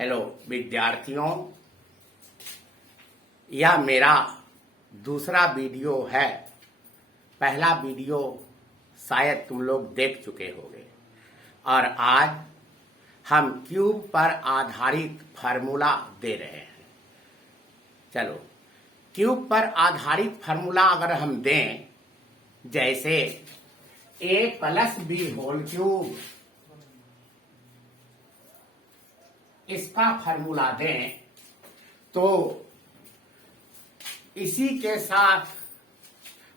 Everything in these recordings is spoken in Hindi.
हेलो विद्यार्थियों, यह मेरा दूसरा वीडियो है। पहला वीडियो शायद तुम लोग देख चुके होंगे और आज हम क्यूब पर आधारित फार्मूला दे रहे हैं। चलो, क्यूब पर आधारित फार्मूला अगर हम दें, जैसे a plus B whole cube, इसका फार्मूला दें तो इसी के साथ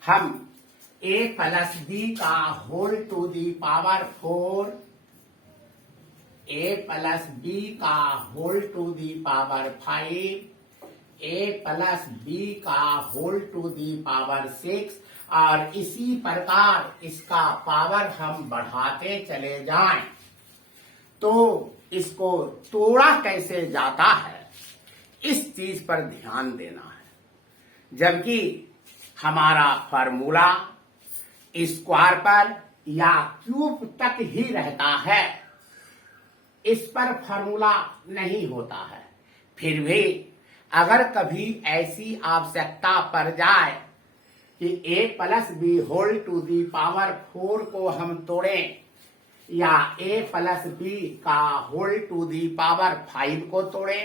हम a प्लस बी का whole to the power 4, a plus B का whole to the power 5, a plus B का होल टू दी पावर 6 और इसी प्रकार इसका पावर हम बढ़ाते चले जाएं तो इसको तोड़ा कैसे जाता है, इस चीज पर ध्यान देना है। जबकि हमारा फार्मूला स्क्वायर पर या क्यूब तक ही रहता है, इस पर फार्मूला नहीं होता है। फिर भी अगर कभी ऐसी आवश्यकता पड़ जाए कि a plus B whole to the power 4 को हम तोड़ें या a प्लस बी का होल टू दी पावर 5 को तोड़े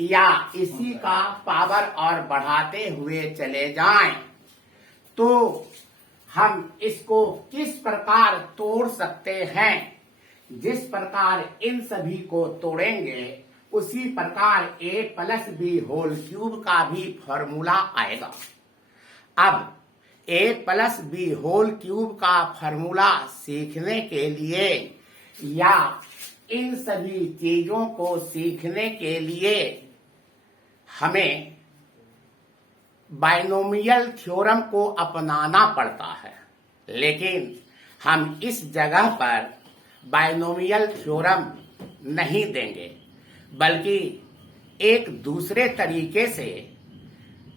या इसी का पावर और बढ़ाते हुए चले जाएं, तो हम इसको किस प्रकार तोड़ सकते हैं। जिस प्रकार इन सभी को तोड़ेंगे उसी प्रकार a plus B whole cube का भी फॉर्मूला आएगा। अब a plus B whole cube का फॉर्मूला सीखने के लिए या इन सभी चीजों को सीखने के लिए हमें बाइनोमियल थ्योरम को अपनाना पड़ता है, लेकिन हम इस जगह पर बाइनोमियल थ्योरम नहीं देंगे, बल्कि एक दूसरे तरीके से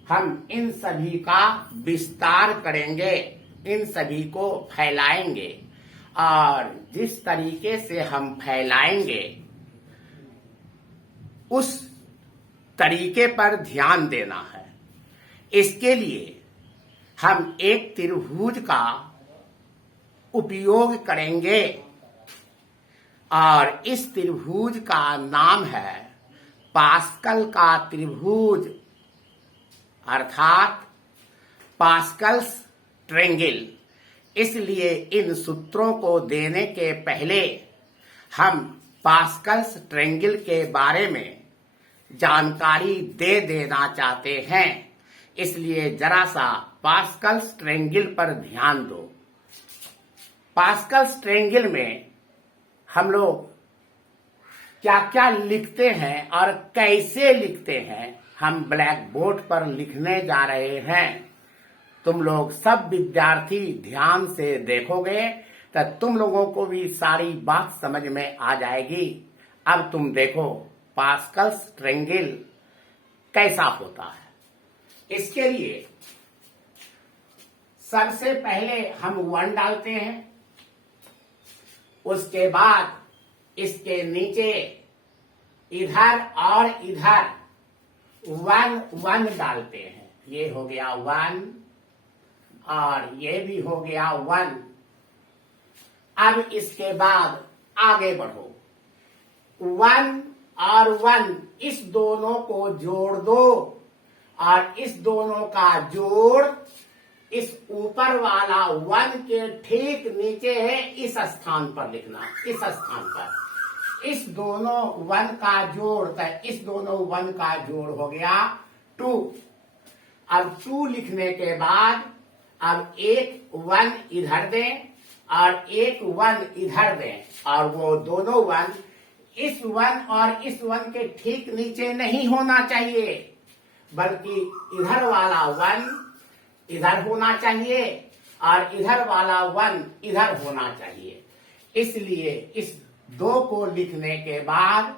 हम इन सभी का विस्तार करेंगे, इन सभी को फैलाएंगे और जिस तरीके से हम फैलाएंगे उस तरीके पर ध्यान देना है। इसके लिए हम एक त्रिभुज का उपयोग करेंगे और इस त्रिभुज का नाम है पास्कल का त्रिभुज, अर्थात पास्कल्स ट्रायंगल। इसलिए इन सूत्रों को देने के पहले हम पास्कल्स ट्रायंगल के बारे में जानकारी दे देना चाहते हैं। इसलिए जरा सा पास्कल्स ट्रायंगल पर ध्यान दो। पास्कल्स ट्रायंगल में हम लोग क्या क्या लिखते हैं और कैसे लिखते हैं, हम ब्लैक बोर्ड पर लिखने जा रहे हैं। तुम लोग सब विद्यार्थी ध्यान से देखोगे तो तुम लोगों को भी सारी बात समझ में आ जाएगी। अब तुम देखो पास्कल्स ट्रायंगल कैसा होता है। इसके लिए सबसे पहले हम 1 डालते हैं, उसके बाद इसके नीचे इधर और इधर 1 1 डालते हैं। ये हो गया 1 और ये भी हो गया 1। अब इसके बाद आगे बढ़ो, 1 और 1 इस दोनों को जोड़ दो और इस दोनों का जोड़ इस ऊपर वाला 1 के ठीक नीचे है, इस स्थान पर लिखना। इस स्थान पर इस दोनों 1 का जोड़, इस दोनों 1 का जोड़ हो गया 2। अब 2 लिखने के बाद अब एक 1 इधर दें और एक 1 इधर दें और वो दोनों 1 इस 1 और इस 1 के ठीक नीचे नहीं होना चाहिए, बल्कि इधर वाला 1 इधर होना चाहिए और इधर वाला 1 इधर होना चाहिए। इसलिए इस 2 को लिखने के बाद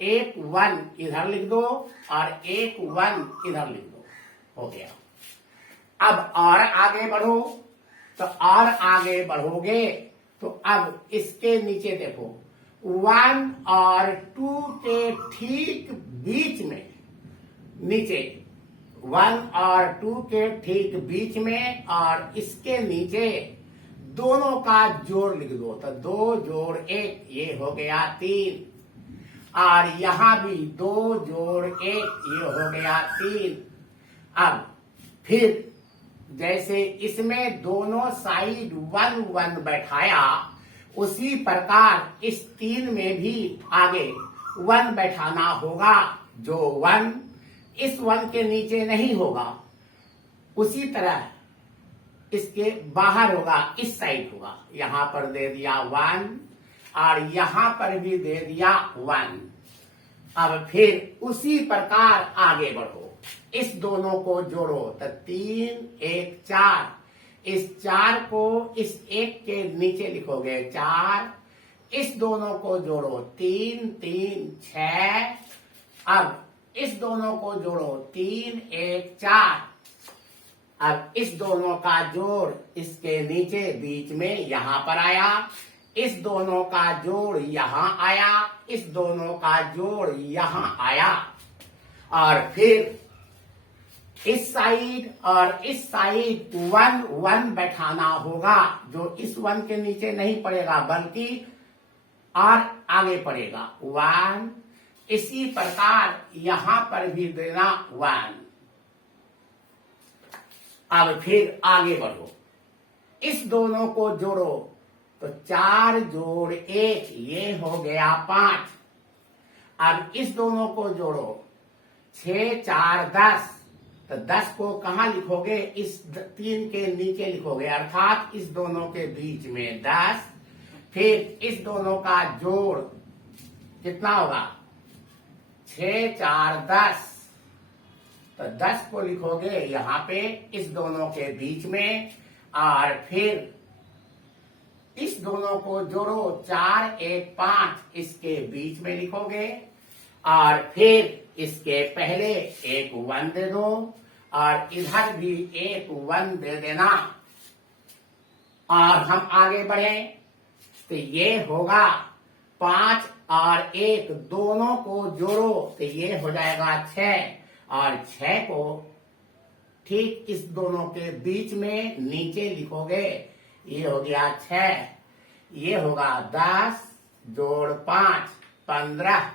एक 1 इधर लिख दो और एक 1 इधर लिख दो, हो गया। अब और आगे बढ़ो, तो और आगे बढ़ोगे तो अब इसके नीचे देखो 1 और 2 के ठीक बीच में, नीचे 1 और 2 के ठीक बीच में और इसके नीचे दोनों का जोड़ लिख दो। तो 2 जोड़ 1 ये हो गया 3, और यहां भी 2 जोड़ 1 ये हो गया 3। अब फिर जैसे इसमें दोनों साइड 1 1 बैठाया, उसी प्रकार इस 3 में भी आगे 1 बैठाना होगा। जो 1 इस 1 के नीचे नहीं होगा, उसी तरह इसके बाहर होगा, इस साइड होगा। यहां पर दे दिया 1 और यहां पर भी दे दिया 1। अब फिर उसी प्रकार आगे बढ़ो, इस दोनों को जोड़ो। तो 3 1 4, इस 4 को इस 1 के नीचे लिखोगे 4, इस दोनों को जोड़ो 3 3 6। अब इस दोनों को जोड़ो 3 1 4। अब इस दोनों का जोड़ इसके नीचे बीच में यहां पर आया, इस दोनों का जोड़ यहां आया, इस दोनों का जोड़ यहां आया, और फिर इस साइड और इस साइड 1 1 बैठाना होगा, जो इस 1 के नीचे नहीं पड़ेगा बल्कि और आगे पड़ेगा 1। इसी प्रकार यहां पर भी देना 1। अब फिर आगे बढ़ो, इस दोनों को जोड़ो। तो 4 जोड़ 1 ये हो गया 5। अब इस दोनों को जोड़ो 6 4 10। तो 10 को कहां लिखोगे? इस 3 के नीचे लिखोगे, अर्थात इस दोनों के बीच में 10। फिर इस दोनों का जोड़ कितना होगा? 6 4 10। तो 10 को लिखोगे यहां पे इस दोनों के बीच में, और फिर इस दोनों को जोड़ो 4 1 5 इसके बीच में लिखोगे, और फिर इसके पहले एक 1 दे दो और इधर भी एक 1 दे देना, और हम आगे बढ़े। तो ये होगा 5 और 1 दोनों को जोड़ो तो ये हो जाएगा 6, और 6 को ठीक इस दोनों के बीच में नीचे लिखोगे, ये हो गया 6। ये होगा 10 जोड़ 5 15,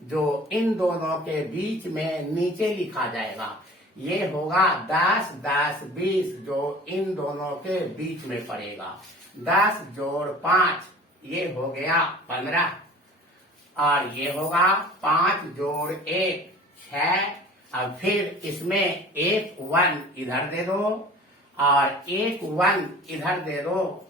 जो इन दोनों के बीच में नीचे लिखा जाएगा। ये होगा 10 10 20, जो इन दोनों के बीच में पड़ेगा। 10 जोड़ 5 ये हो गया 15, और ये होगा 5 जोड़ 1 6। अब फिर इसमें एक 1 इधर दे दो और एक 1 इधर दे दो,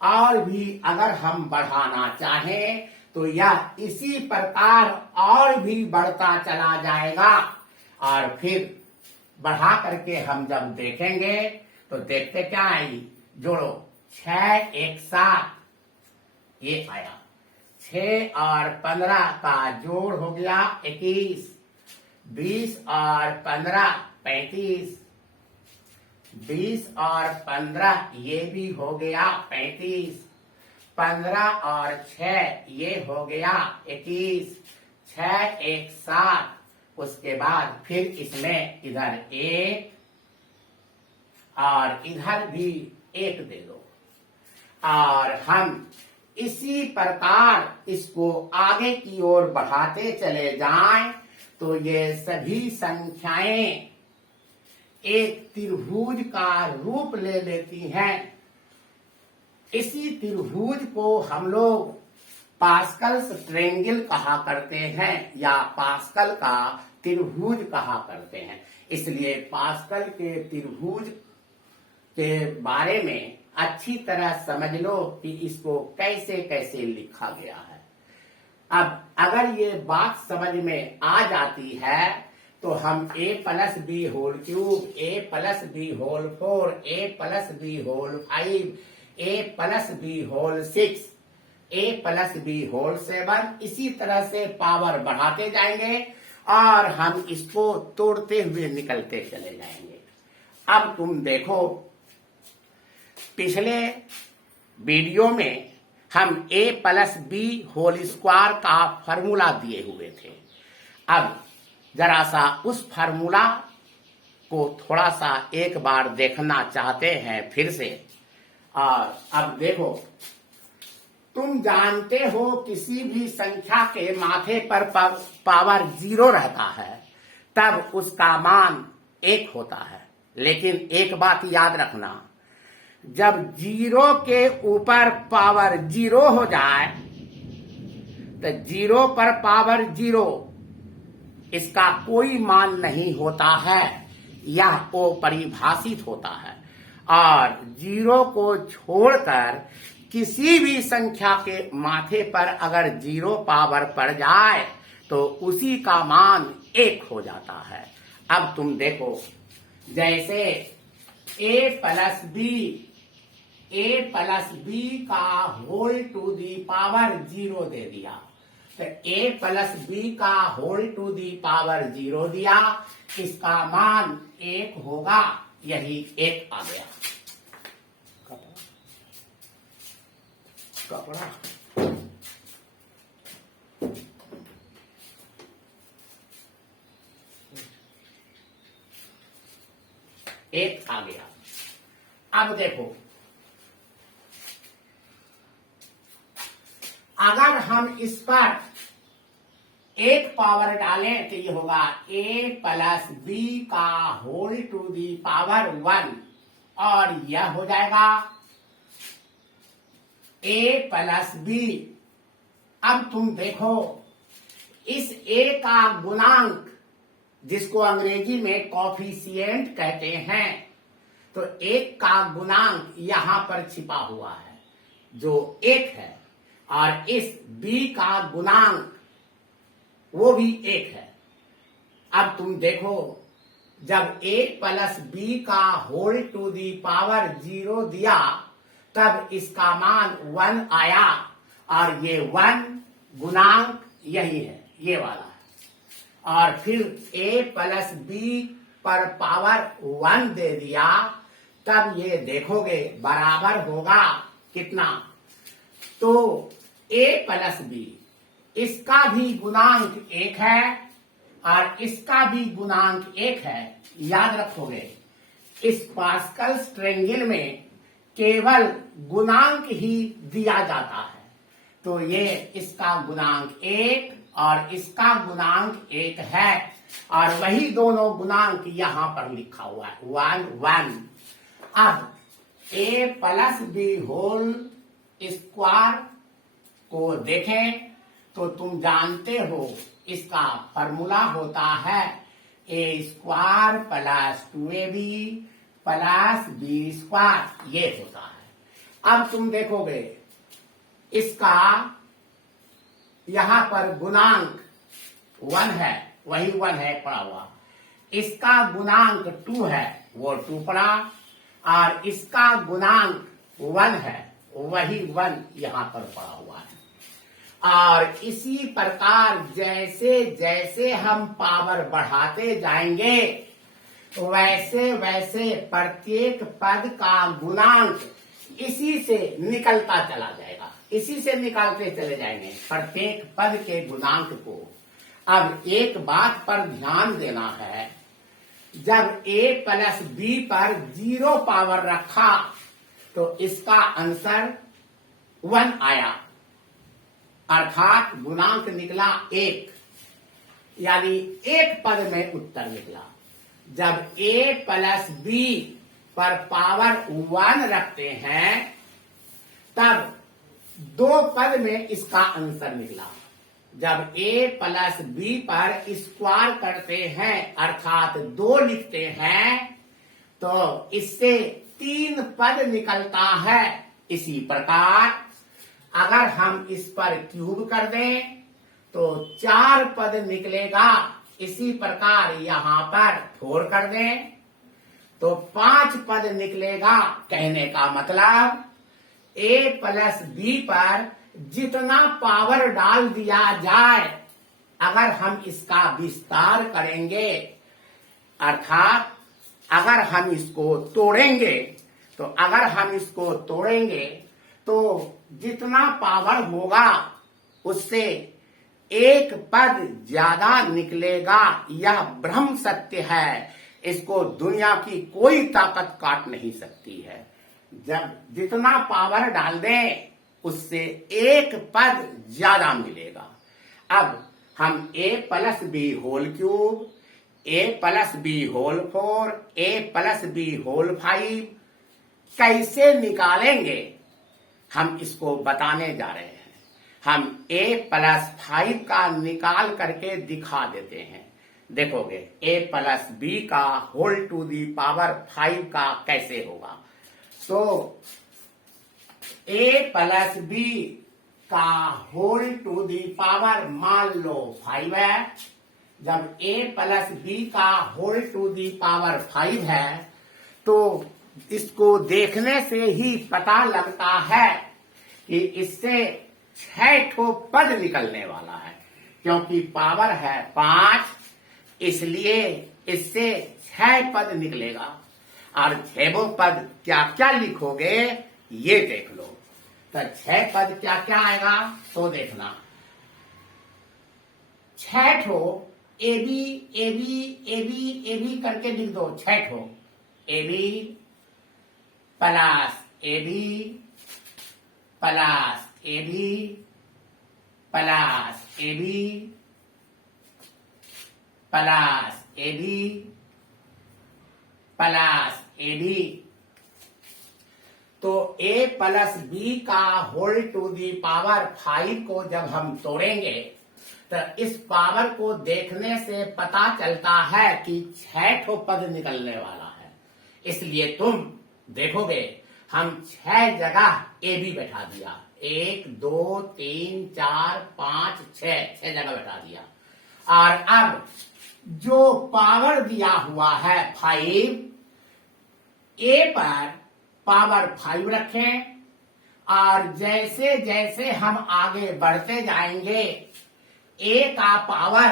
और भी अगर हम बढ़ाना चाहें तो यह इसी प्रकार और भी बढ़ता चला जाएगा। और फिर बढ़ा करके हम जब देखेंगे तो देखते क्या आई? जोड़ो 6 1 7 ये आया। 6 और 15 का जोड़ हो गया 21। 20 और 15 35। 20 और 15 ये भी हो गया 35। 15 और 6 ये हो गया 21। 6 1 7। उसके बाद फिर इसमें इधर 1 और इधर भी 1 दे दो, और हम इसी प्रकार इसको आगे की ओर बढ़ाते चले जाएं तो ये सभी संख्याएं एक त्रिभुज का रूप ले लेती हैं। इसी त्रिभुज को हम लोग पास्कल्स ट्रायंगल कहा करते हैं, या पास्कल का त्रिभुज कहा करते हैं। इसलिए पास्कल के त्रिभुज के बारे में अच्छी तरह समझ लो कि इसको कैसे कैसे लिखा गया है। अब अगर ये बात समझ में आ जाती है तो हम a plus B whole cube, a plus B whole 4, a plus B whole 5, a plus B whole 6, a plus B whole 7, इसी तरह से पावर बढ़ाते जाएंगे और हम इसको तोड़ते हुए निकलते चले जाएंगे। अब तुम देखो, पिछले वीडियो में हम a plus B whole square का फॉर्मूला दिए हुए थे। अब जरा सा उस फॉर्मूला को थोड़ा सा एक बार देखना चाहते हैं फिर से। और अब देखो, तुम जानते हो किसी भी संख्या के माथे पर पावर 0 रहता है तब उसका मान 1 होता है। लेकिन एक बात याद रखना, जब 0 के ऊपर पावर 0 हो जाए तो 0 पर पावर 0 इसका कोई मान नहीं होता है, यह अपरिभाषित होता है। और 0 को छोड़कर किसी भी संख्या के माथे पर अगर 0 पावर पड़ जाए तो उसी का मान 1 हो जाता है। अब तुम देखो, जैसे a प्लस बी का होल टू दी पावर 0 दे दिया, तो a प्लस बी का होल टू दी पावर 0 दिया, इसका मान 1 होगा। यही 1 आ गया। कपड़ा 1 आ गया। अब देखो, अगर हम इस पर 1 पावर डालें तो ये होगा a प्लस बी का होल टू दी पावर 1, और यह हो जाएगा a प्लस बी। अब तुम देखो, इस a का गुणांक जिसको अंग्रेजी में कॉफिशिएंट कहते हैं, तो 1 का गुणांक यहां पर छिपा हुआ है जो 1 है, और इस b का गुणांक वो भी 1 है। अब तुम देखो, जब a प्लस बी का होल टू दी पावर 0 दिया तब इसका मान 1 आया, और ये 1 गुणांक यही है, ये वाला है। और फिर a प्लस बी पर पावर 1 दे दिया, तब ये देखोगे बराबर होगा कितना, तो a प्लस बी, इसका भी गुणांक 1 है और इसका भी गुणांक 1 है। याद रखोगे, इस पास्कल्स ट्रायंगल में केवल गुणांक ही दिया जाता है, तो ये इसका गुणांक 1 और इसका गुणांक 1 है, और वही दोनों गुणांक यहां पर लिखा हुआ है 1 1। अब a plus B whole square को देखें तो तुम जानते हो इसका फॉर्मूला होता है a square plus 2ab plus B square, ये होता है। अब तुम देखोगे, इसका यहां पर गुणांक 1 है, वही 1 है पड़ा हुआ, इसका गुणांक 2 है, वो 2 पड़ा, और इसका गुणांक 1 है, वही 1 यहां पर पड़ा हुआ है। और इसी प्रकार जैसे जैसे हम पावर बढ़ाते जाएंगे वैसे वैसे प्रत्येक पद का गुणांक इसी से निकलता चला जाएगा, इसी से निकालते चले जाएंगे प्रत्येक पद के गुणांक को। अब एक बात पर ध्यान देना है, जब a प्लस बी पर 0 पावर रखा तो इसका आंसर 1 आया, अर्थात गुणांक निकला 1, यानी एक पद में उत्तर निकला। जब a प्लस बी पर पावर 1 रखते हैं तब 2 पद में इसका आंसर निकला। जब a प्लस बी पर स्क्वायर करते हैं अर्थात 2 लिखते हैं तो इससे 3 पद निकलता है। इसी प्रकार अगर हम इस पर क्यूब कर दें तो 4 पद निकलेगा। इसी प्रकार यहां पर 4 कर दें तो 5 पद निकलेगा। कहने का मतलब a प्लस बी पर जितना पावर डाल दिया जाए, अगर हम इसका विस्तार करेंगे अर्थात अगर हम इसको तोड़ेंगे तो जितना पावर होगा उससे एक पद ज्यादा निकलेगा, यह ब्रह्म सत्य है। इसको दुनिया की कोई ताकत काट नहीं सकती है। जब जितना पावर डाल दें उससे एक पद ज्यादा मिलेगा। अब हम a plus B whole cube, a plus B whole 4, a plus B whole 5 कैसे निकालेंगे हम इसको बताने जा रहे हैं। हम a प्लस 5 का निकाल करके दिखा देते हैं। देखोगे a प्लस बी का होल टू दी पावर 5 का कैसे होगा। तो a प्लस बी का होल टू दी पावर मान लो 5 है। जब a प्लस बी का होल टू दी पावर 5 है तो इसको देखने से ही पता लगता है कि इससे 6 ठो पद निकलने वाला है, क्योंकि पावर है 5, इसलिए इससे 6 पद निकलेगा। और 6 पद क्या क्या लिखोगे ये देख लो। तो 6 पद क्या क्या आएगा तो देखना। 6 ठो A B A B A B A B करके लिख दो। 6 ठो A B plus A B plus A B plus A B plus A B plus A B. तो a प्लस बी का होल टू दी पावर 5 को जब हम तोड़ेंगे तो इस पावर को देखने से पता चलता है कि 6 ठो पद निकलने वाला है। इसलिए तुम देखोगे हम 6 जगह ए बी बैठा दिया। 1 2 3 4 5 6 जगह बैठा दिया। और अब जो पावर दिया हुआ है 5, ए पर पावर 5 रखें और जैसे जैसे हम आगे बढ़ते जाएंगे ए का पावर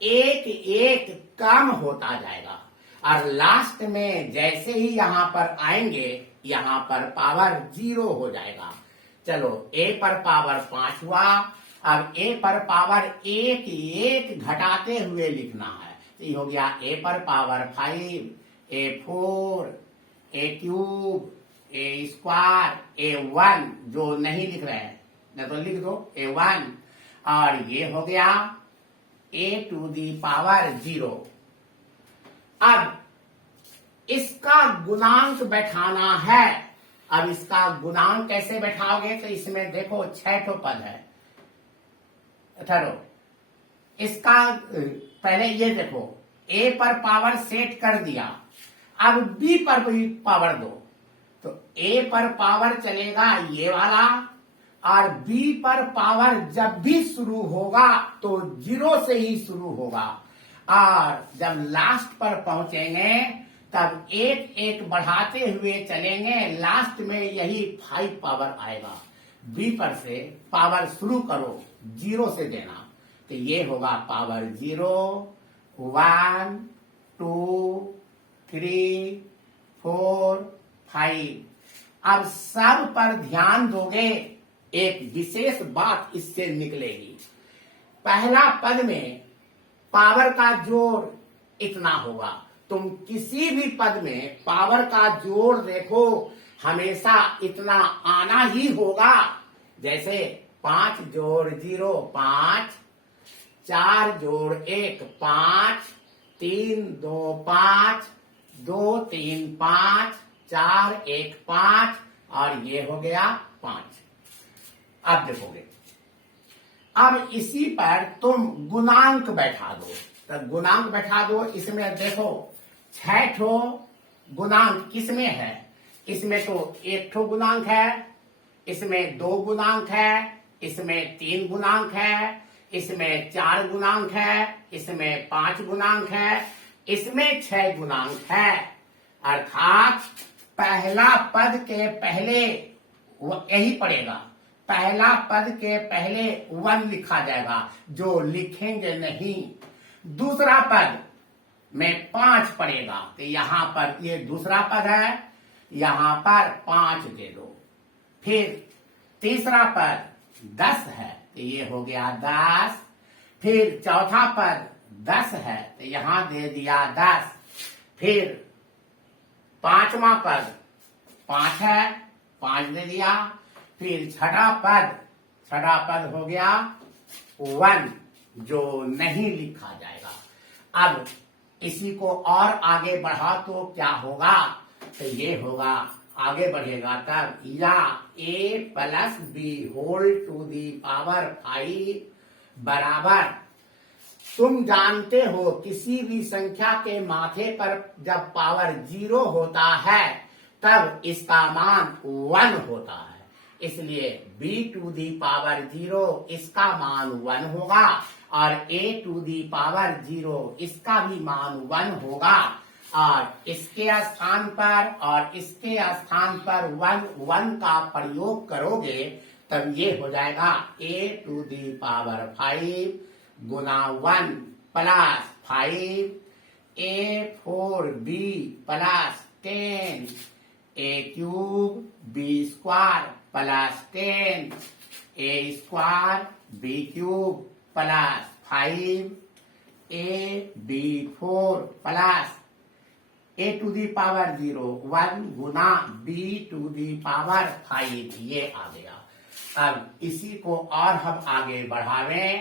एक एक कम होता जाएगा और लास्ट में जैसे ही यहां पर आएंगे यहां पर पावर 0 हो जाएगा। चलो ए पर पावर 5 हुआ। अब ए पर पावर एक एक घटाते हुए लिखना है। तो ये हो गया ए पर पावर 5, A4, ए क्यूब, ए स्क्वायर, A1 जो नहीं लिख रहे हैं न तो लिख दो A1। और ये हो गया a टू दी पावर 0। अब इसका गुणांक बैठाना है। अब इसका गुणांक कैसे बैठाओगे तो इसमें देखो 6 ठो पद है। ठहरो, इसका पहले ये देखो a पर पावर सेट कर दिया। अब b पर भी पावर दो तो a पर पावर चलेगा ये वाला और b पर पावर जब भी शुरू होगा तो 0 से ही शुरू होगा और जब लास्ट पर पहुंचेंगे तब एक एक बढ़ाते हुए चलेंगे। लास्ट में यही 5 पावर आएगा। b पर से पावर शुरू करो 0 से देना तो ये होगा पावर 0, 1, 2, 3, 4, 5। अब सब पर ध्यान दोगे एक विशेष बात इससे निकलेगी। पहला पद में पावर का जोड़ इतना होगा। तुम किसी भी पद में पावर का जोड़ देखो हमेशा इतना आना ही होगा। जैसे 5 जोड़ 0 5, 4 जोड़ 1 5, 3 2 5, 2 3 5, 4 1 5 और ये हो गया 5। अब देखोगे अब इसी पर तुम गुणांक बैठा दो। तो गुणांक बैठा दो। इसमें देखो 6 ठो गुणांक किसमें है। इसमें तो 1 ठो गुणांक है, इसमें 2 गुणांक है, इसमें 3 गुणांक है, इसमें 4 गुणांक है, इसमें 5 गुणांक है, इसमें 6 गुणांक है। अर्थात पहला पद के पहले यही पड़ेगा। पहला पद के पहले 1 लिखा जाएगा जो लिखेंगे नहीं। दूसरा पद में 5 पड़ेगा तो यहां पर ये दूसरा पद है, यहां पर 5 दे दो। फिर तीसरा पद 10 है तो ये हो गया 10। फिर चौथा पद 10 है तो यहां दे दिया 10। फिर पांचवा पद 5 है, 5 दे दिया। फिर छठा पद हो गया 1, जो नहीं लिखा जाएगा। अब इसी को और आगे बढ़ा तो क्या होगा, तो ये होगा, आगे बढ़ेगा तब, या a plus B whole to the power 5 बराबर, तुम जानते हो किसी भी संख्या के माथे पर जब पावर 0 होता है तब इसका मान 1 होता है। इसलिए b टू दी पावर 0 इसका मान 1 होगा और a टू दी पावर 0 इसका भी मान 1 होगा। और इसके स्थान पर और इसके स्थान पर 1 का प्रयोग करोगे तब ये हो जाएगा a टू दी पावर 5 गुना 1 plus 5 a4b plus 10 a cube b square plus 10 a square b cube plus 5 a b4 plus a to the power 0 1 गुना b टू दी पावर 5, ये आ गया। अब इसी को और हम आगे बढ़ावें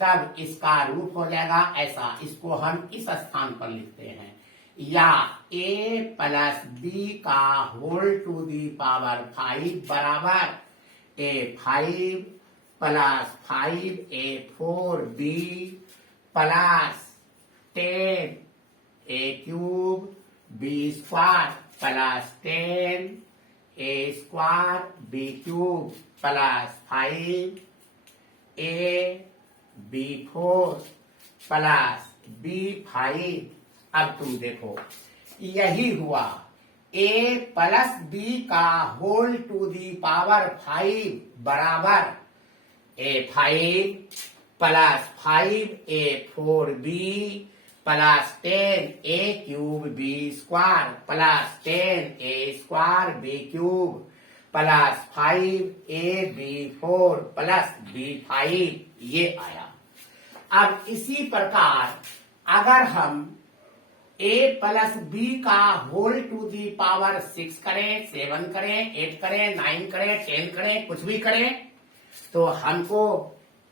तब इसका रूप हो जाएगा ऐसा, इसको हम इस स्थान पर लिखते हैं, या a प्लस b का होल टू दी पावर 5 बराबर a5 plus 5a4b plus 10 a cube b square plus 10 a square b cube plus 5 a b4 plus b5। अब तुम देखो यही हुआ, a प्लस b का होल टू दी पावर 5 बराबर a5 plus 5a4b plus 10 a cube b square plus 10 a square b cube plus 5ab4 plus b5, ये आया। अब इसी प्रकार अगर हम a प्लस b का होल टू दी पावर 6 करें, 7 करें, 8 करें, 9 करें, 10 करें, कुछ भी करें, तो हमको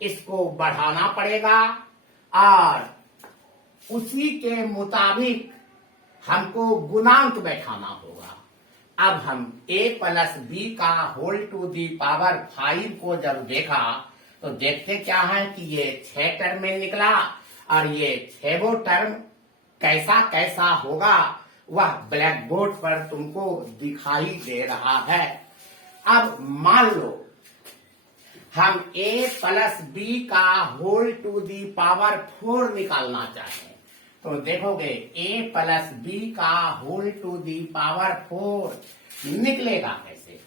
इसको बढ़ाना पड़ेगा और उसी के मुताबिक हमको गुणांक बैठाना होगा। अब हम a प्लस b का होल टू दी पावर 5 को जब देखा तो देखते क्या है कि ये 6 टर्म में निकला और ये 6 टर्म कैसा कैसा होगा वह ब्लैक बोर्ड पर तुमको दिखाई दे रहा है। अब मान लो हम a प्लस b का होल टू दी पावर 4 निकालना चाहें तो देखोगे a प्लस b का होल टू दी पावर 4 निकलेगा कैसे,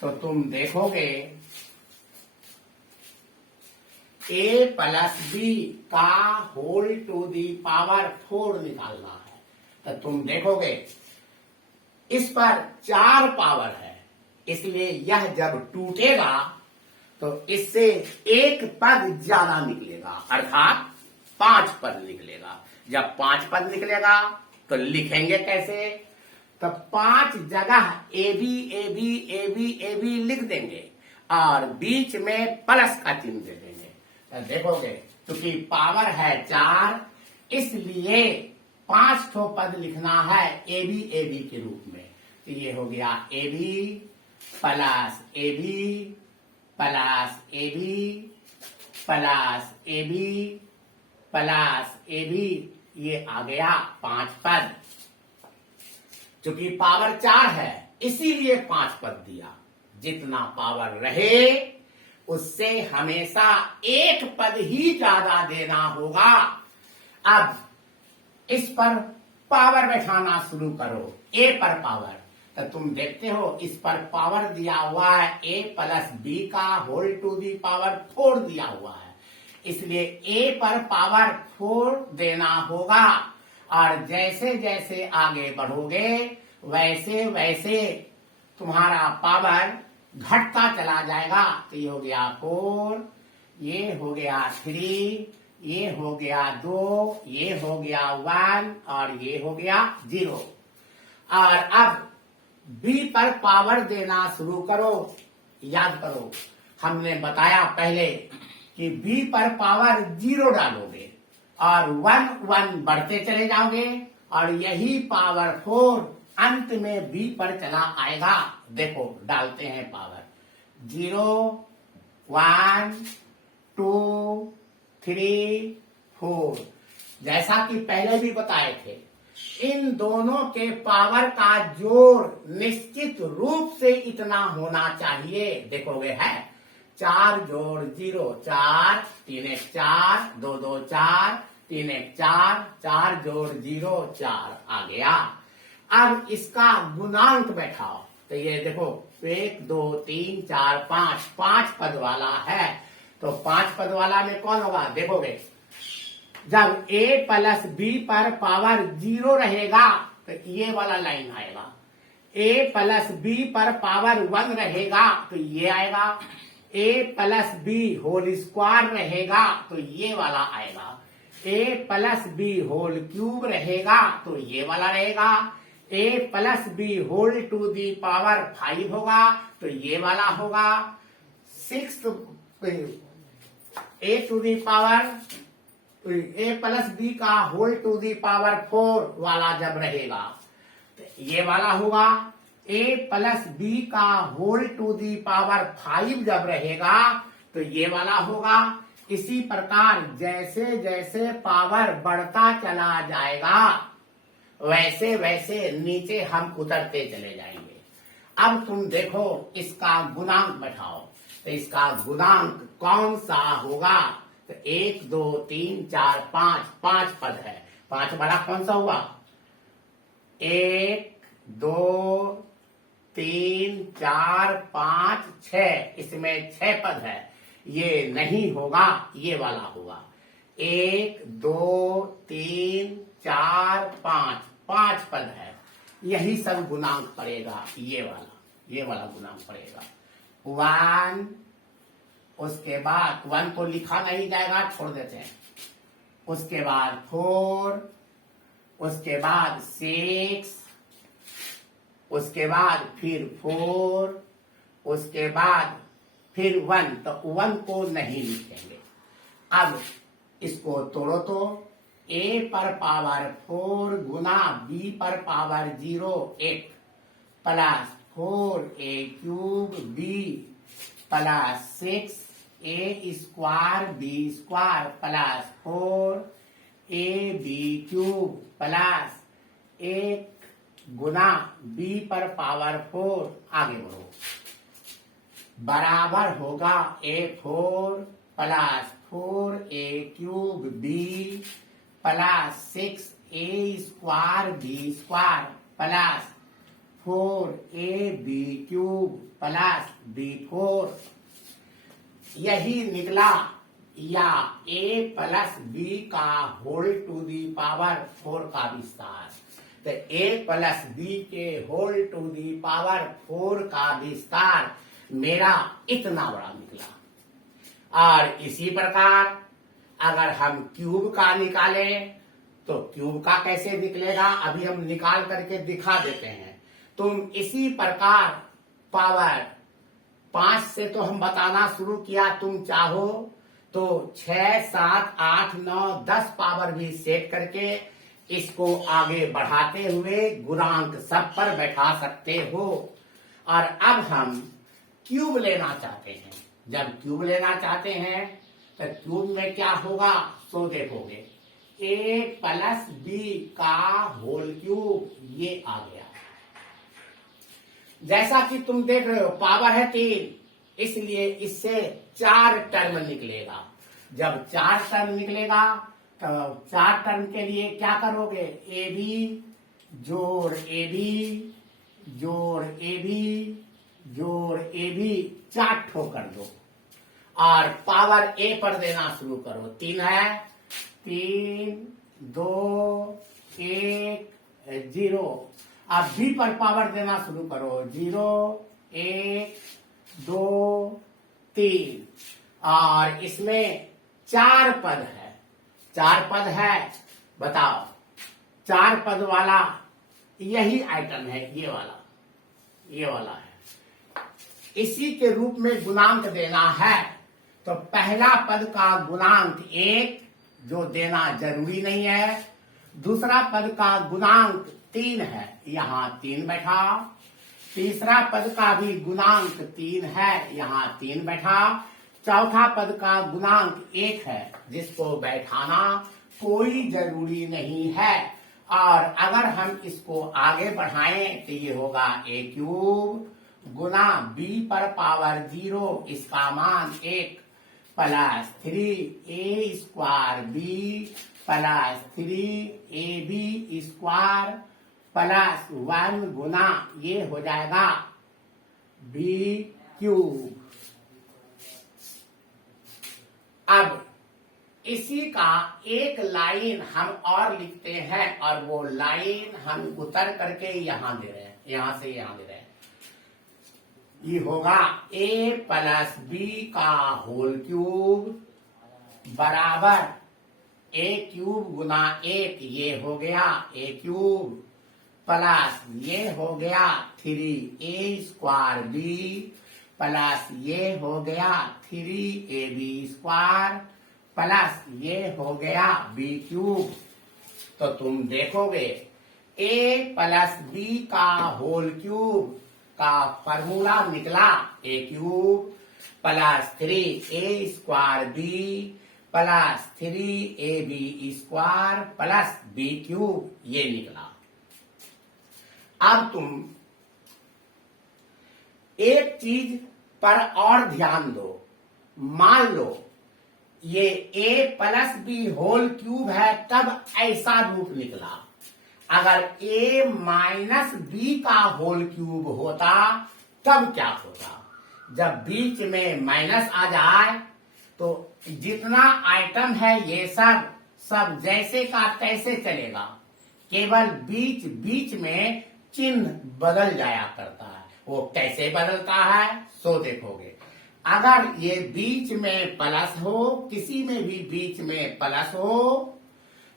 तो तुम देखोगे a प्लस b का होल टू दी पावर 4 निकालना है तो तुम देखोगे इस पर 4 पावर है, इसलिए यह जब टूटेगा तो इससे एक पद ज्यादा निकलेगा, अर्थात 5 पद निकलेगा। जब 5 पद निकलेगा तो लिखेंगे कैसे, तो 5 जगह ए बी लिख देंगे और बीच में प्लस का चिन्ह दे देंगे। तो देखोगे क्योंकि पावर है 4 इसलिए 5 ठो पद लिखना है ए बी के रूप में। तो ये हो गया A B plus A B plus A B plus A B plus A B, ये आ गया 5 पद। चूंकि पावर 4 है इसीलिए 5 पद दिया, जितना पावर रहे उससे हमेशा एक पद ही ज्यादा देना होगा। अब इस पर पावर बैठाना शुरू करो, ए पर पावर, तो तुम देखते हो इस पर पावर दिया हुआ है a प्लस b का होल टू दी पावर 4 दिया हुआ है, इसलिए a पर पावर 4 देना होगा। और जैसे जैसे आगे बढ़ोगे वैसे वैसे तुम्हारा पावर घटता चला जाएगा। तो ये हो गया 4, ये हो गया 3, ये हो गया 2, ये हो गया 1 और ये हो गया 0। और अब b पर पावर देना शुरू करो। याद करो, हमने बताया पहले कि b पर पावर 0 डालोगे और 1 1 बढ़ते चले जाओगे और यही पावर 4 अंत में b पर चला आएगा। देखो डालते हैं पावर 0 1 2 3 4। जैसा कि पहले भी बताए थे, इन दोनों के पावर का जोड़ निश्चित रूप से इतना होना चाहिए। देखोगे है 4 जोड़ 0 4, 3 1 4, 2 2 4, 3 1 4, 4 जोड़ 0 4 आ गया। अब इसका गुणांक बैठाओ। तो ये देखो 1 2 3 4 5, 5 पद वाला है। तो 5 पद वाला में कौन होगा? देखोगे जब a प्लस b पर पावर 0 रहेगा तो ये वाला लाइन आएगा। a प्लस b पर पावर 1 रहेगा तो ये आएगा। a plus b whole square रहेगा तो ये वाला आएगा। a plus b whole cube रहेगा तो ये वाला रहेगा। a plus b whole to the power 5 होगा तो ये वाला होगा। 6 a to the power a plus b का होल टू दी पावर 4 वाला जब रहेगा तो ये वाला होगा। a प्लस b का होल टू दी पावर 5 जब रहेगा तो ये वाला होगा। इसी प्रकार जैसे जैसे पावर बढ़ता चला जाएगा वैसे वैसे नीचे हम उतरते चले जाएंगे। अब तुम देखो इसका गुणांक बैठाओ। तो इसका गुणांक कौन सा होगा? तो 1 2 3 4 5, 5 पद है। 5 वाला कौन सा हुआ? 1 2 3 4 5 6, इसमें 6 पद है। ये नहीं होगा, ये वाला होगा। 1 2 3 4 5, 5 पद है। यही सब गुणांक पड़ेगा। ये वाला गुणांक पड़ेगा। 1, उसके बाद 1 को लिखा नहीं जाएगा, छोड़ देते हैं। उसके बाद 4, उसके बाद 6, उसके बाद फिर 4, उसके बाद फिर 1। तो 1 को नहीं लिखेंगे। अब इसको तोड़ो तो a पर पावर 4 गुना b पर power 0 1 plus 4a cube b plus 6 a square b square plus 4ab cube plus 1 गुना b पर पावर 4। आगे बढ़ो, बराबर होगा a4 plus 4a cube b plus 6a square b square plus 4ab cube plus b4। यही निकला, या a प्लस b का होल टू दी पावर 4 का विस्तार। तो a प्लस b के होल टू दी पावर 4 का विस्तार मेरा इतना बड़ा निकला। और इसी प्रकार अगर हम क्यूब का निकालें तो क्यूब का कैसे निकलेगा, अभी हम निकाल करके दिखा देते हैं। तुम इसी प्रकार पावर 5 से तो हम बताना शुरू किया, तुम चाहो तो 6 7 8 9 10 पावर भी सेट करके इसको आगे बढ़ाते हुए गुणांक सब पर बैठा सकते हो। और अब हम क्यूब लेना चाहते हैं। जब क्यूब लेना चाहते हैं तो क्यूब में क्या होगा, सो देखोगे a प्लस b का होल क्यूब, ये आ गया। जैसा कि तुम देख रहे हो पावर है 3, इसलिए इससे 4 टर्म निकलेगा। जब 4 टर्म निकलेगा तो 4 टर्म के लिए क्या करोगे, ab जोड़ ab जोड़ ab जोड़ ab 4 ठोकर दो और पावर a पर देना शुरू करो। 3 है, 3 2 1 0। अब b पर पावर देना शुरू करो, 0 1 2 3 और इसमें 4 पद है। 4 पद है, बताओ 4 पद वाला यही आइटम है, ये वाला है। इसी के रूप में गुणांक देना है, तो पहला पद का गुणांक 1 जो देना जरूरी नहीं है, दूसरा पद का गुणांक 3 है, यहाँ 3 बैठा, तीसरा पद का भी गुणांक 3 है, यहाँ 3 बैठा, चौथा पद का गुणांक 1 है, जिसको बैठाना कोई जरूरी नहीं है। और अगर हम इसको आगे बढ़ाएं तो ये होगा a क्यूब गुना b पर पावर 0, इसका मान 1 plus 3a square b plus 3ab square plus 1 गुना ये हो जाएगा b क्यूब। अब इसी का एक लाइन हम और लिखते हैं, और वो लाइन हम उतर करके यहां दे रहे हैं, यहां से यहां दे रहे हैं। ये होगा a प्लस b का होल क्यूब बराबर a क्यूब गुना 1, ये हो गया a क्यूब प्लस ये हो गया 3a स्क्वायर b प्लस ये हो गया 3ab स्क्वायर प्लस ये हो गया b क्यूब। तो तुम देखोगे a प्लस b का होल क्यूब का फॉर्मूला निकला a cube plus 3a square b plus 3ab square plus b cube, ये निकला। अब तुम एक चीज पर और ध्यान दो, मान लो ये a plus B whole cube है, तब ऐसा रूप निकला। अगर a माइनस बी का होल क्यूब होता तब क्या होता? जब बीच में माइनस आ जाए तो जितना आइटम है ये सब जैसे का तैसे चलेगा, केवल बीच बीच में चिन्ह बदल जाया करता है। वो कैसे बदलता है सो देखोगे। अगर ये बीच में प्लस हो, किसी में भी बीच में प्लस हो,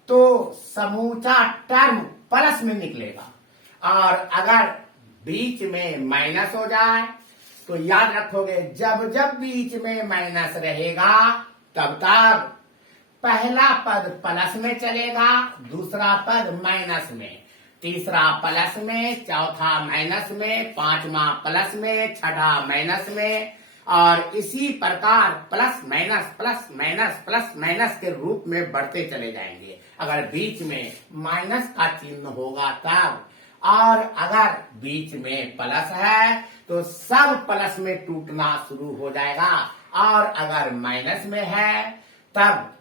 तो समूचा टर्म प्लस में निकलेगा, और अगर बीच में माइनस हो जाए तो याद रखोगे जब जब बीच में माइनस रहेगा तब तब पहला पद प्लस में चलेगा, दूसरा पद माइनस में, तीसरा प्लस में, चौथा माइनस में, पांचवा प्लस में, छठा माइनस में, और इसी प्रकार plus minus plus minus plus minus के रूप में बढ़ते चले जाएंगे। अगर बीच में माइनस का चिन्ह होगा तब, और अगर बीच में प्लस है तो सब प्लस में टूटना शुरू हो जाएगा, और अगर माइनस में है तब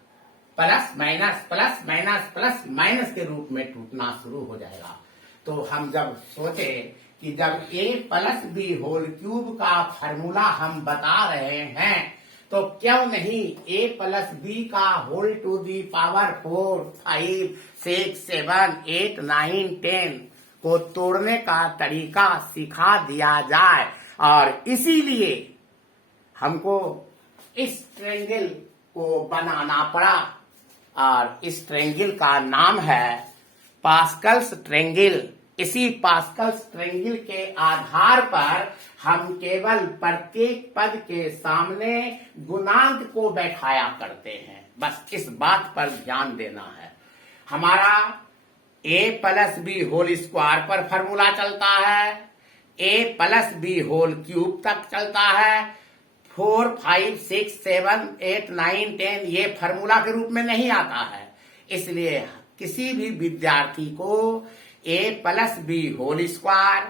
plus minus plus minus plus minus के रूप में टूटना शुरू हो जाएगा। तो हम जब सोचे कि जब a plus B whole cube का फॉर्मूला हम बता रहे हैं, तो क्यों नहीं a प्लस बी का होल टू दी पावर 4, 5, 6, 7, 8, 9, 10 को तोड़ने का तरीका सिखा दिया जाए। और इसीलिए हमको इस ट्रायंगल को बनाना पड़ा, और इस ट्रायंगल का नाम है पास्कल्स ट्रायंगल। इसी पास्कल्स ट्रायंगल के आधार पर हम केवल प्रत्येक पद के सामने गुणांक को बैठाया करते हैं, बस इस बात पर ध्यान देना है। हमारा a plus B whole square पर फॉर्मूला चलता है, a plus B whole cube तक चलता है, 4, 5, 6, 7, 8, 9, 10 ये फॉर्मूला के रूप में नहीं आता है। इसलिए किसी भी विद्यार्थी को a plus B whole square,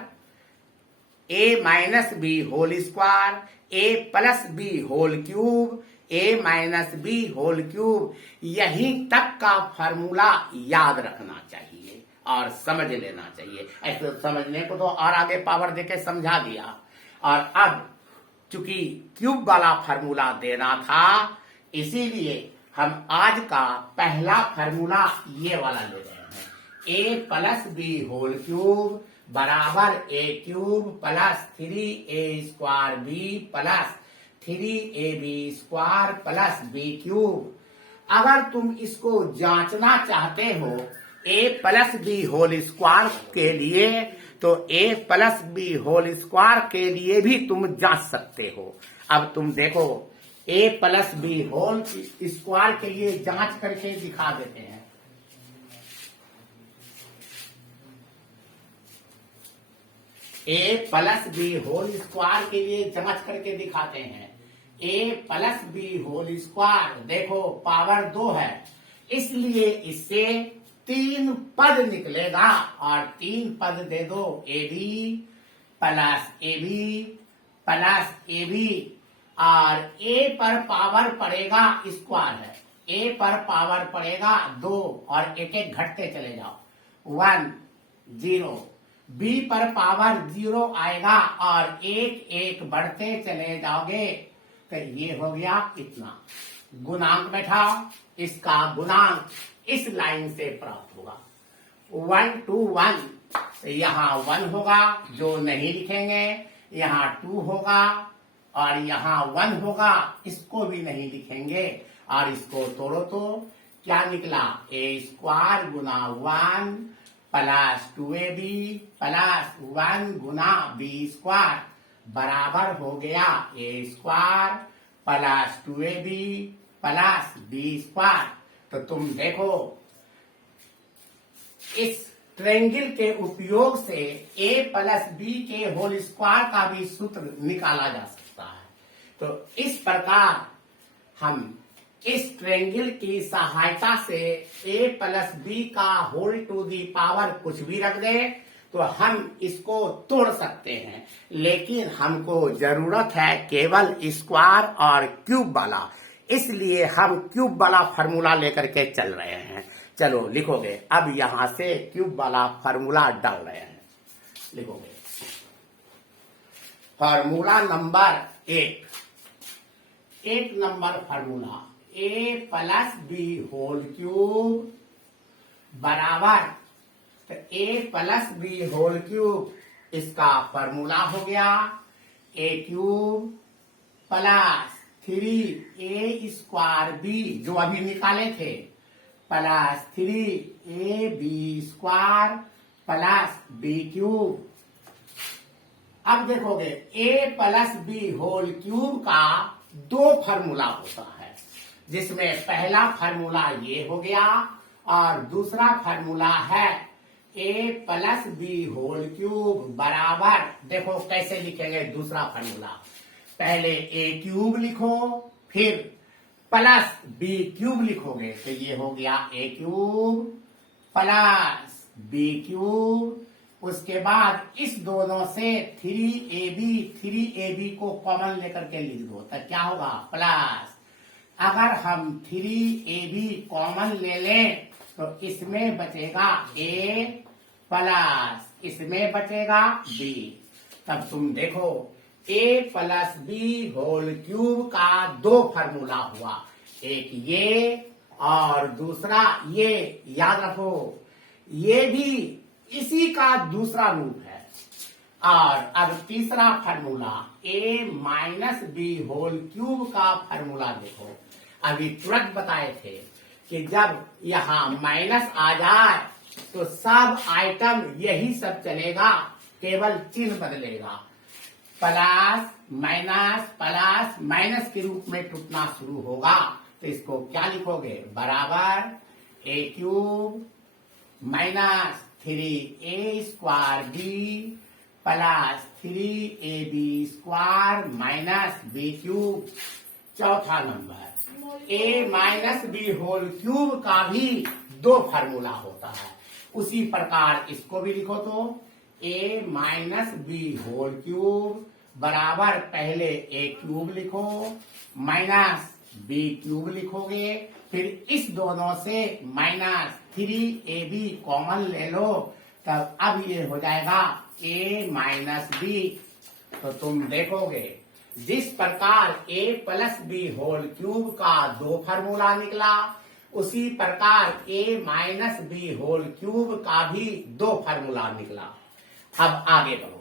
a minus B whole square, a plus B whole cube, a minus B whole cube, यहीं तक का फॉर्मूला याद रखना चाहिए और समझ लेना चाहिए। ऐसे समझने को तो और आगे पावर देके समझा दिया, और अब चूंकि क्यूब वाला फॉर्मूला देना था, इसीलिए हम आज का पहला फॉर्मूला ये वाला ले रहे हैं। a plus B whole cube बराबर A cube plus 3a² B plus 3ab square plus B cube. अगर तुम इसको जांचना चाहते हो a plus B whole square के लिए, तो a plus B whole square के लिए भी तुम जांच सकते हो। अब तुम देखो a plus B whole square के लिए जांच करके दिखा देते हैं। a plus B whole square के लिए जांच करके दिखाते हैं। a plus B whole square देखो पावर 2 है, इसलिए इससे 3 पद निकलेगा और 3 पद दे दो ab plus ab plus ab और a पर पावर पड़ेगा स्क्वायर है, a पर पावर पड़ेगा 2 और एक एक घटते चले जाओ 1 0, b पर पावर 0 आएगा और एक एक बढ़ते चले जाओगे तो ये हो गया इतना। गुणांक बैठा, इसका गुणांक इस लाइन से प्राप्त होगा 1 to 1, तो यहाँ 1 होगा जो नहीं लिखेंगे, यहाँ 2 होगा और यहाँ 1 होगा, इसको भी नहीं लिखेंगे और इसको तोड़ो तो क्या निकला a² गुना 1 प्लस 2ab प्लस 1 गुना b² बराबर हो गया a² plus 2ab plus b²। तो तुम देखो इस ट्रायंगल के उपयोग से a प्लस b के होल स्क्वायर का भी सूत्र निकाला जा सकता है। तो इस प्रकार हम इस ट्रायंगल की सहायता से a प्लस b का होल टू दी पावर कुछ भी रख दे तो हम इसको तोड़ सकते हैं, लेकिन हमको जरूरत है केवल स्क्वायर और क्यूब वाला, इसलिए हम क्यूब वाला फार्मूला लेकर के चल रहे हैं। चलो लिखोगे, अब यहां से क्यूब वाला फार्मूला डाल रहे हैं। लिखोगे formula number 1 number formula a plus B whole cube बराबर, तो a plus B whole cube इसका फार्मूला हो गया a cube plus 3a² b जो अभी निकाले थे plus 3ab² plus b cube. अब देखोगे a plus B whole cube का 2 फार्मूला होता है, जिसमें पहला फार्मूला ये हो गया और दूसरा फार्मूला है a plus B whole cube बराबर, देखो कैसे लिखेंगे दूसरा फार्मूला, पहले a क्यूब लिखो फिर प्लस b क्यूब लिखोगे, तो ये हो गया a cube plus b cube. उसके बाद इस दोनों से 3ab को कॉमन लेकर के लिख दो, तो क्या होगा प्लस। अगर हम 3ab कॉमन ले लें तो इसमें बचेगा a प्लस इसमें बचेगा b। तब तुम देखो a plus B whole cube का 2 फार्मूला हुआ, एक ये और दूसरा ये, याद रखो ये भी इसी का दूसरा रूप है। और अब तीसरा formula a minus B whole cube का फार्मूला देखो, अभी तुरंत बताए थे कि जब यहाँ माइनस आ जाए तो सब आइटम यही सब चलेगा, केवल चिन्ह बदलेगा, प्लस माइनस के रूप में टूटना शुरू होगा। तो इसको क्या लिखोगे बराबर a cube minus 3a² b plus 3ab² minus b cube. चौथा number a minus B whole cube का भी 2 फार्मूला होता है, उसी प्रकार इसको भी लिखो तो a minus B whole cube बराबर, पहले a क्यूब लिखो माइनस b क्यूब लिखोगे, फिर इस दोनों से माइनस 3ab कॉमन ले लो, तब अब ये हो जाएगा a माइनस बी। तो तुम देखोगे जिस प्रकार a plus B whole cube का 2 फार्मूला निकला, उसी प्रकार a minus B whole cube का भी 2 फार्मूला निकला। अब आगे बढ़ो।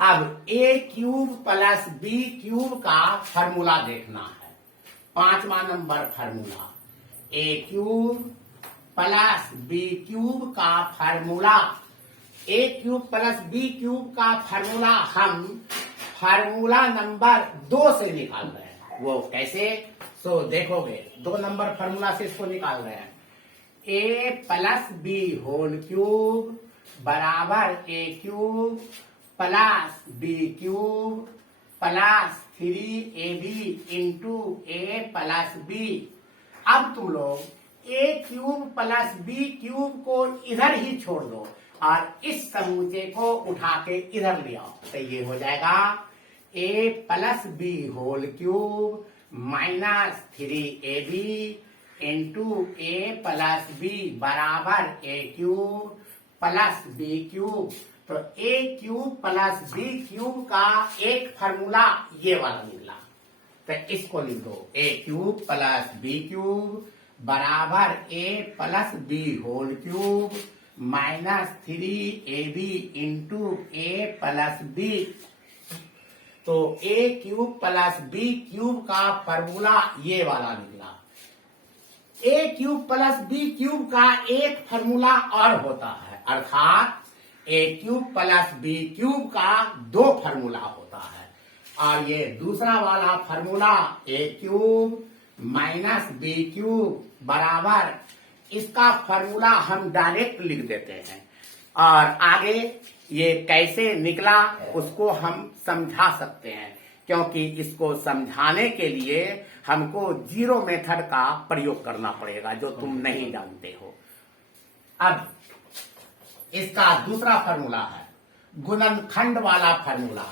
अब A cube plus B cube का फॉर्मूला देखना है। 5वां number formula A cube plus B cube का formula. A cube plus B cube का फॉर्मूला हम फॉर्मूला नंबर 2 से निकाल रहे हैं। वो कैसे? सो देखोगे 2 नंबर फॉर्मूला से इसको निकाल रहे हैं। A plus B whole cube बराबर A cube plus B cube plus 3ab into A plus B. अब तुम लोग A cube plus B cube को इधर ही छोड़ दो और इस समूचे को उठा के इधर ले आओ, तो ये हो जाएगा A plus B whole cube minus 3ab into A plus B बराबर A cube plus B cube. तो A cube plus B cube का एक फार्मूला ये वाला निकला, तो इसको लिख दो A cube plus B cube बराबर A plus B whole cube minus 3ab into A plus B. तो A cube plus B cube का फॉर्मूला ये वाला निकला। A cube plus B cube का एक फॉर्मूला और होता है, अर्थात A cube plus B cube का 2 फॉर्मूला होता है। और ये दूसरा वाला formula A cube minus B cube बराबर, इसका फॉर्मूला हम डायरेक्ट लिख देते हैं और आगे ये कैसे निकला उसको हम समझा सकते हैं, क्योंकि इसको समझाने के लिए हमको जीरो मेथड का प्रयोग करना पड़ेगा जो तुम नहीं जानते हो। अब इसका दूसरा फॉर्मूला है गुणनखंड वाला फॉर्मूला।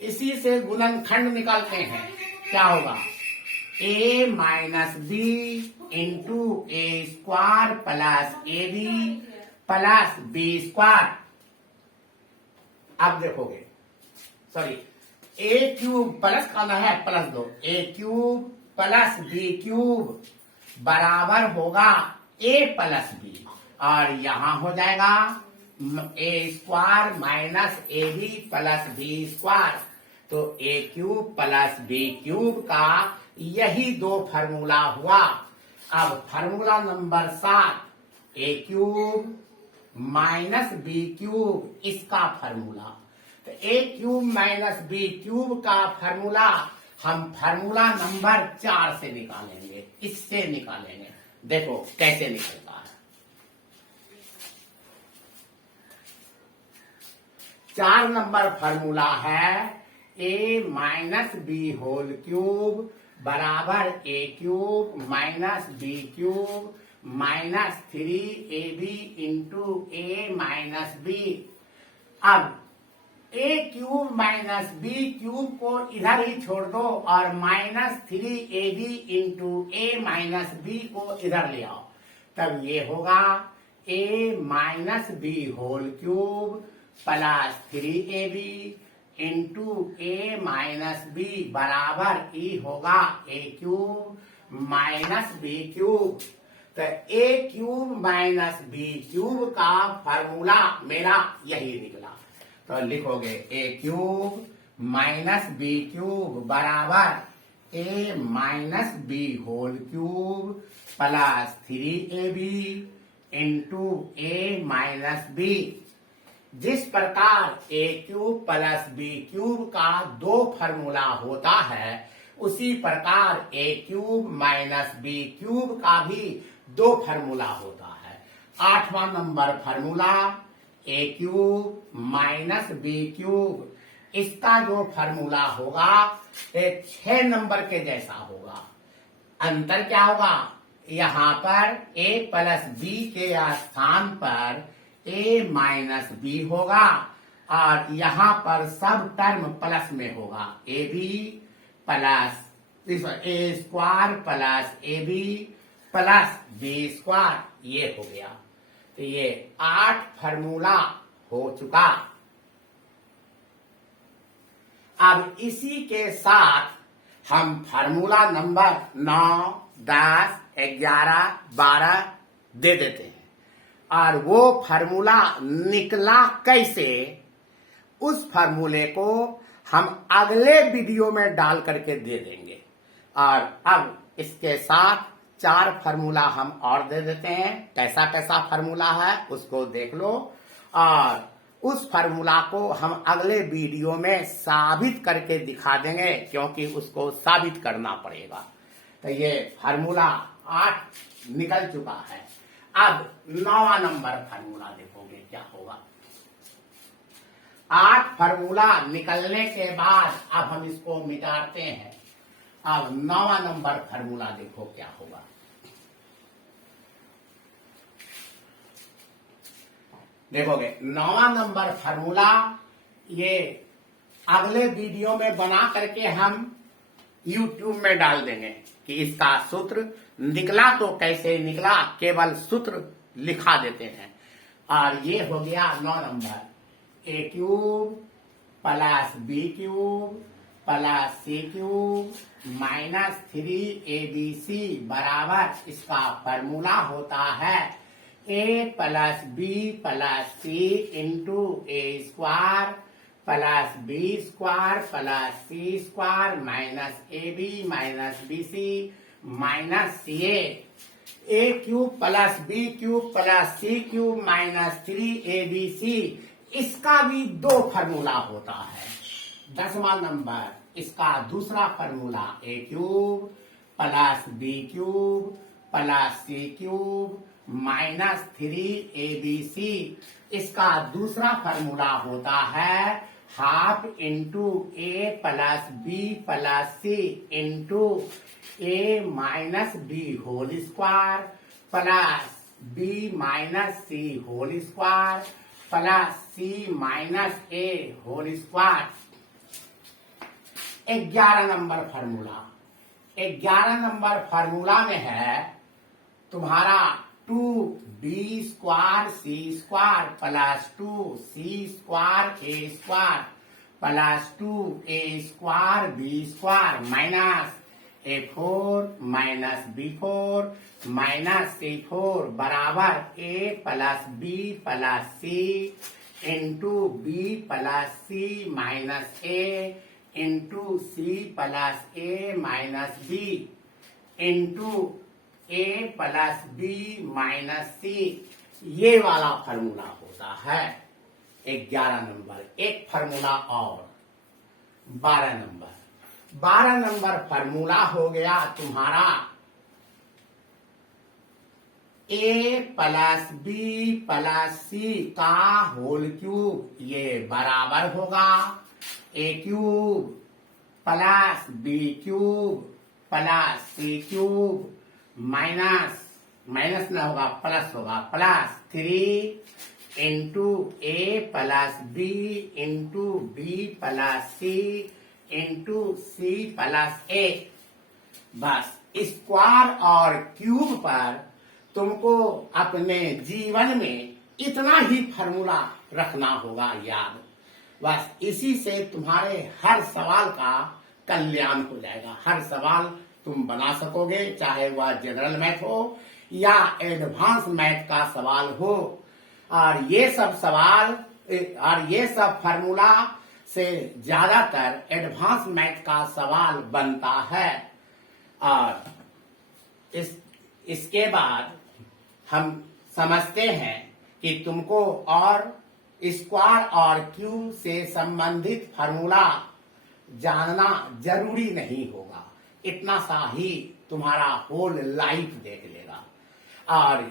इसी से गुणनखंड निकालते हैं। क्या होगा? A minus B into A square plus A B plus B square. अब देखोगे, सॉरी, ए क्यूब प्लस करना है, प्लस दो, A cube plus B cube बराबर होगा ए प्लस बी, और यहां हो जाएगा A square minus A B plus B square. तो A cube plus B cube का यही 2 फार्मूला हुआ। अब formula number 7 A cube minus B cube, इसका फार्मूला। तो A cube minus B cube का फार्मूला हम फार्मूला नंबर 4 से निकालेंगे, इससे निकालेंगे। देखो कैसे निकलता है। 4 नंबर फार्मूला है A minus B whole cube बराबर A cube minus B cube minus 3ab into A minus B. अब A cube minus B cube को इधर ही छोड़ दो और minus 3ab into A minus B को इधर ले आओ, तब ये होगा A minus B whole cube plus 3ab into A minus B बराबर ई होगा A cube minus B cube. तो A cube minus B cube का फॉर्मूला मेरा यही निकला। तो लिखोगे A cube minus B cube बराबर A minus B whole cube plus 3ab into A minus B. जिस प्रकार A cube plus B cube का 2 फार्मूला होता है, उसी प्रकार A cube minus B cube का भी 2 फार्मूला होता है। 8वां number formula A cube minus B cube, इसका जो फार्मूला होगा 6 नंबर के जैसा होगा। अंतर क्या होगा? यहाँ पर ए प्लस बी के स्थान पर ए माइनस बी होगा और यहाँ पर सब टर्म प्लस में होगा। A B plus A square plus A B plus B square, ये हो गया। तो ये 8 फार्मूला हो चुका। अब इसी के साथ हम फार्मूला नंबर 9, 10, 11, 12 दे देते हैं और वो फार्मूला निकला कैसे, उस फार्मूले को हम अगले वीडियो में डाल करके दे देंगे। और अब इसके साथ 4 फार्मूला हम और दे देते हैं। कैसा कैसा फार्मूला है उसको देख लो और उस फार्मूला को हम अगले वीडियो में साबित करके दिखा देंगे, क्योंकि उसको साबित करना पड़ेगा। तो ये फार्मूला 8 निकल चुका है। अब 9वां नंबर फार्मूला देखोगे क्या होगा। 8 फार्मूला निकलने के बाद अब हम इसको मिटाते हैं। अब 9वां नंबर फार्मूला देखो क्या होगा। देखोगे 9वां नंबर फार्मूला ये अगले वीडियो में बना करके हम YouTube में डाल देंगे कि इसका सूत्र निकला तो कैसे निकला, केवल सूत्र लिखा देते हैं। और ये हो गया 9 number. A cube plus B cube plus C cube minus 3abc बराबर इसका फॉर्मूला होता है a plus B plus C into A square plus B square plus C square minus A B minus B C minus C A cube plus B cube plus C cube minus 3abc, इसका भी 2 फार्मूला होता है। 10वां नंबर इसका दूसरा formula A cube plus B cube plus C cube minus 3abc, इसका दूसरा फार्मूला होता है half into A plus B plus C into A minus B whole square plus B minus C whole square plus C minus A whole square. 11 number formula. 11 number formula में है तुम्हारा 2b square C square plus 2c square A square plus 2a square B square minus a4 minus b4 minus c4 बराबर a plus B plus C into B plus C minus A into C plus A minus B into A plus B minus C, ये वाला फार्मूला होता है 11 नंबर। एक फार्मूला और 12 नंबर। 12 नंबर फार्मूला हो गया तुम्हारा A plus B plus C का होल क्यूब, ये बराबर होगा A cube plus B cube plus C cube minus minus ना होगा प्लस होगा plus 3 into A plus B into B plus C into C plus A. बस स्क्वायर और क्यूब पर तुमको अपने जीवन में इतना ही फार्मूला रखना होगा याद। बस इसी से तुम्हारे हर सवाल का कल्याण हो जाएगा। हर सवाल तुम बना सकोगे, चाहे वह जनरल मैथ हो या एडवांस मैथ का सवाल हो। और ये सब सवाल और ये सब फार्मूला से ज्यादातर एडवांस मैथ का सवाल बनता है। और इसके बाद हम समझते हैं कि तुमको और स्क्वायर और क्यूब से संबंधित फार्मूला जानना जरूरी नहीं होगा। इतना सा ही तुम्हारा होल लाइफ देख लेगा। और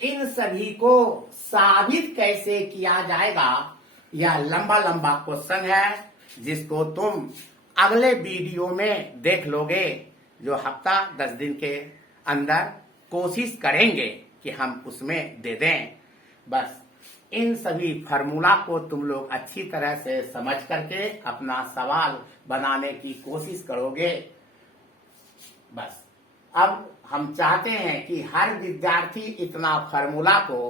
इन सभी को साबित कैसे किया जाएगा, यह लंबा लंबा क्वेश्चन है जिसको तुम अगले वीडियो में देख लोगे, जो हफ्ता 10 दिन के अंदर कोशिश करेंगे कि हम उसमें दे दें। बस इन सभी फार्मूला को तुम लोग अच्छी तरह से समझ करके अपना सवाल बनाने की कोशिश करोगे। बस अब हम चाहते हैं कि हर विद्यार्थी इतना फार्मूला को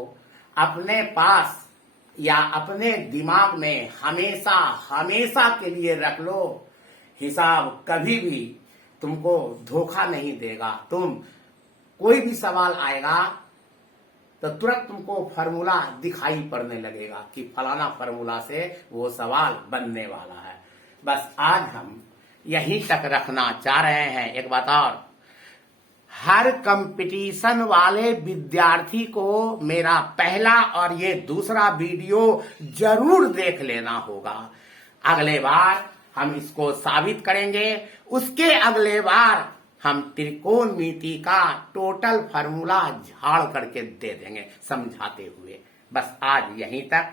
अपने पास या अपने दिमाग में हमेशा हमेशा के लिए रख लो हिसाब कभी भी तुमको धोखा नहीं देगा। तुम कोई भी सवाल आएगा तो तुरंत तुमको फॉर्मूला दिखाई पड़ने लगेगा कि फलाना फॉर्मूला से वो सवाल बनने वाला है। बस आज हम यहीं तक रखना चाह रहे हैं। एक बात और, हर कंपटीशन वाले विद्यार्थी को मेरा पहला और ये दूसरा वीडियो जरूर देख लेना होगा। अगले बार हम इसको साबित करेंगे, उसके अगले बार हम त्रिकोणमिति का टोटल फार्मूला झाड़ करके दे देंगे समझाते हुए। बस आज यहीं तक।